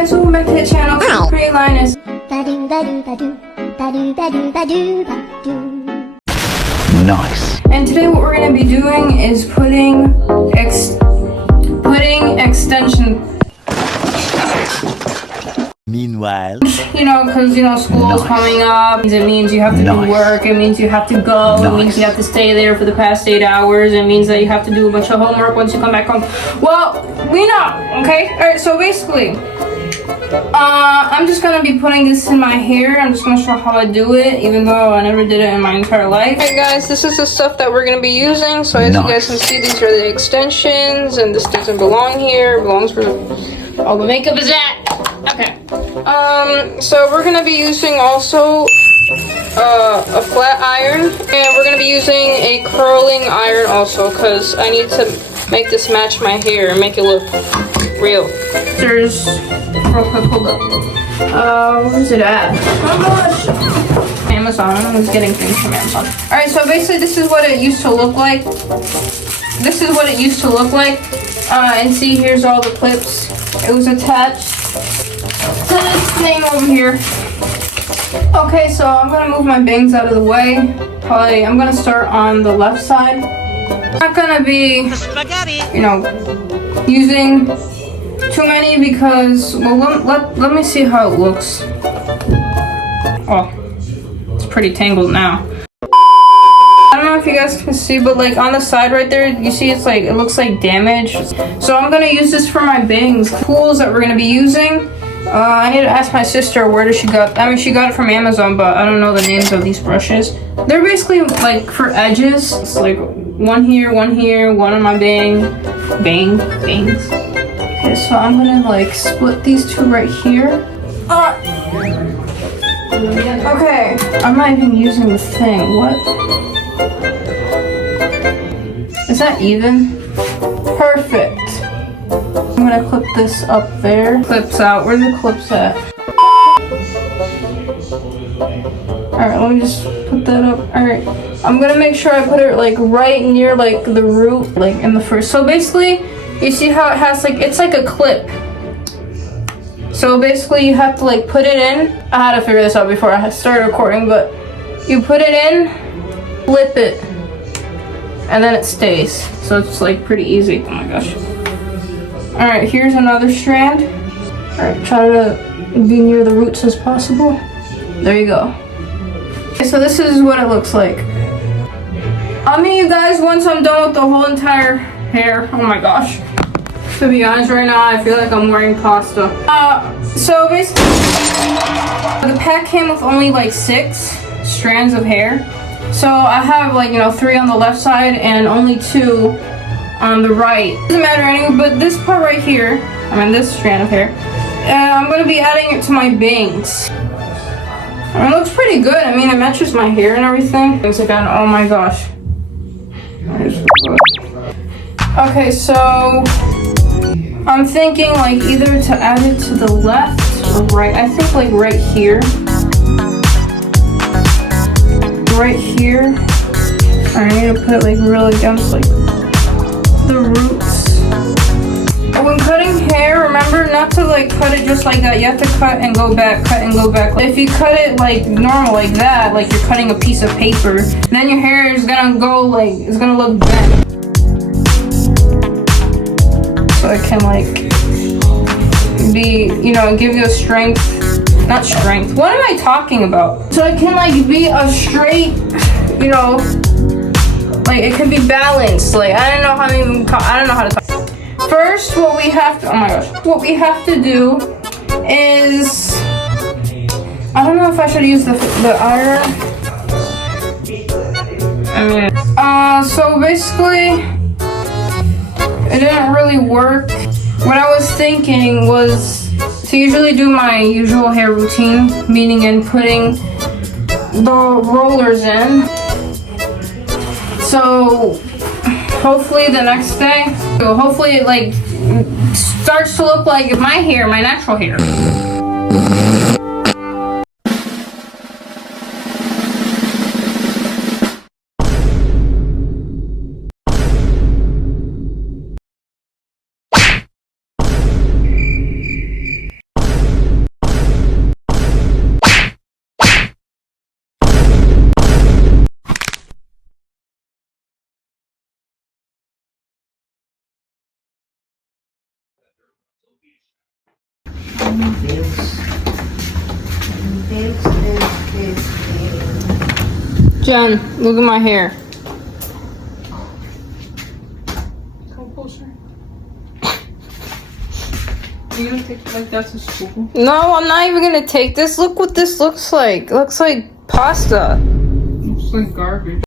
guys, welcome back to the channel. Pretty Lioness. Nice. And today what we're gonna be doing is putting extension. Meanwhile, You know, because school is coming up. It means you have to do work. It means you have to go. It means you have to stay there for the past 8 hours. It means that you have to do a bunch of homework once you come back home. Well, we know. Okay. All right. So basically, I'm just gonna be putting this in my hair. I'm just gonna show how I do it, even though I never did it in my entire life. Hey guys, this is the stuff that we're gonna be using. So as you guys can see, these are the extensions, and this doesn't belong here. It belongs where all the makeup is at. Okay. So we're gonna be using also a flat iron, and we're gonna be using a curling iron also, cause I need to make this match my hair and make it look real. There's real quick, hold up. Where's it at? Oh gosh. Amazon. I was getting things from Amazon. Alright, so basically this is what it used to look like. And see, here's all the clips. It was attached to this thing over here. Okay, so I'm gonna move my bangs out of the way. I'm gonna start on the left side. I'm not gonna be, using too many because, well, let me see how it looks. Oh, it's pretty tangled now. I don't know if you guys can see, but like on the side right there, you see it's like, it looks like damage. So I'm gonna use this for my bangs. Tools that we're gonna be using. I need to ask my sister where she got it from Amazon, but I don't know the names of these brushes. They're basically like for edges. It's like one here, one on my bangs. Okay, so I'm gonna like split these two right here. Okay, I'm not even using the thing. What? Is that even? Perfect. I'm gonna clip this up there. Clips out. Where are the clips at? Alright, let me just put that up. Alright. I'm gonna make sure I put it like right near like the root, like in the first. So basically, you see how it has like, it's like a clip. So basically you have to like put it in. I had to figure this out before I started recording, but you put it in, flip it, and then it stays. So it's like pretty easy. Oh my gosh. Alright, here's another strand. Alright, try to be near the roots as possible. There you go. Okay, so this is what it looks like. I'll meet you guys once I'm done with the whole entire hair. Oh my gosh. To be honest, right now I feel like I'm wearing pasta. So basically, the pack came with only like 6 strands of hair. So I have like, 3 on the left side and only 2 on the right. Doesn't matter anyway, but this part right here, this strand of hair, I'm gonna be adding it to my bangs. It looks pretty good. It matches my hair and everything. Things again, oh my gosh. Okay, so I'm thinking like either to add it to the left or right. I think like right here. Right here. I need to put it like real against like the roots. When cutting hair, remember not to like cut it just like that. You have to cut and go back, cut and go back. If you cut it like normal like that, like you're cutting a piece of paper, then your hair is gonna go like, it's gonna look bent. So it can like be, give you a strength, not strength. What am I talking about? So it can like be a straight, like it can be balanced. Like I don't know how to talk. First, what we have to do is, I don't know if I should use the iron. So basically, it didn't really work. What I was thinking was to usually do my usual hair routine, meaning in putting the rollers in. So hopefully the next day, hopefully it like starts to look like my hair, my natural hair. Jen, look at my hair. Come closer. You gonna take it like that's a spoon? No, I'm not even gonna take this. Look what this looks like. It looks like pasta. Looks like garbage.